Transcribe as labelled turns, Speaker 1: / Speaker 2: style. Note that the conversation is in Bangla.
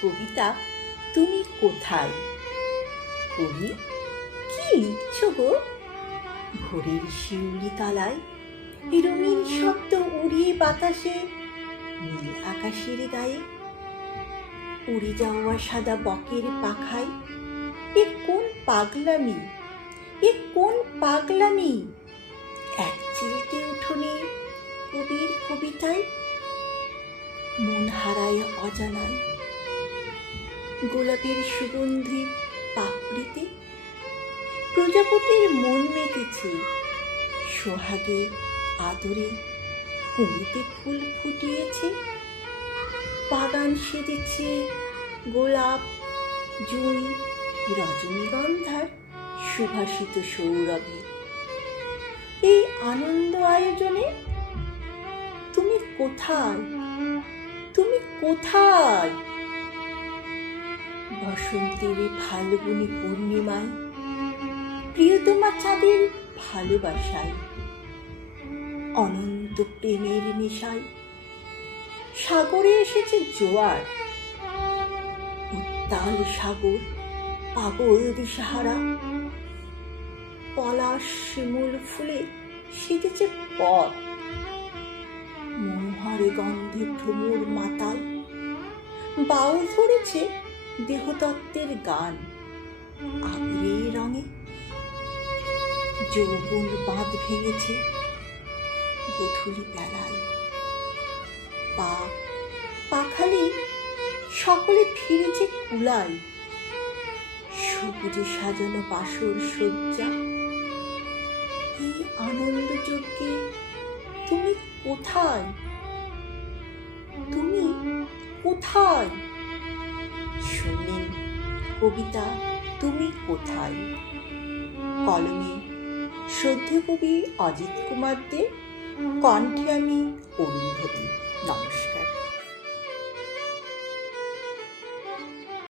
Speaker 1: কবিতা, তুমি কোথায়? কবি, কি লিখছো গো? ভোরের শিউলি তলায় রঙিন শব্দ উড়িয়ে বাতাসে নীল আকাশের গায়ে উড়ে যাওয়া সাদা বকের পাখায়, এ কোন পাগলামি? এ কোন পাগলামি? এক চিলতে উঠোনে কবির কবিতায় মন হারায় অজানায় গোলাপের সুগন্ধি, পাপড়িতে প্রজাপতির মন মেতেছে সোহাগে আদরে কুমিতে ফুল ফুটিয়েছে। বাগান সেজেছে গোলাপ, জুঁই, রজনীগন্ধার সুভাষিত সৌরভে। এই আনন্দ আয়োজনে তুমি কোথায়? তুমি কোথায়? বসন্তের ফাল্গুনি পূর্ণিমায়, প্রিয়তমা চাঁদের ভালোবাসায়, অনন্ত প্রেমের নেশায় সাগরে এসেছে জোয়ার, উত্তাল সাগর, পাগল দিশাহারা। পলাশ শিমুল ফুলে সেজেছে পথ, মনোহরে গন্ধে ভ্রমর মাতাল। বাউল ধরেছে দেহতত্ত্বের গান। রঙে যৌবন বাঁধ ভেঙেছে গধূলি বেলায়। পা, পাখালি সকলে ফিরেছে কুলায়। সবুজে সাজানো বাসর সজ্জা এই আনন্দ যজ্ঞে তুমি কোথায়? তুমি কোথায়? শুনলেন কবিতা তুমি কোথায়? কলমে সদ্য কবি অজিত কুমার দে কণ্ঠে আমি অরুন্ধতী।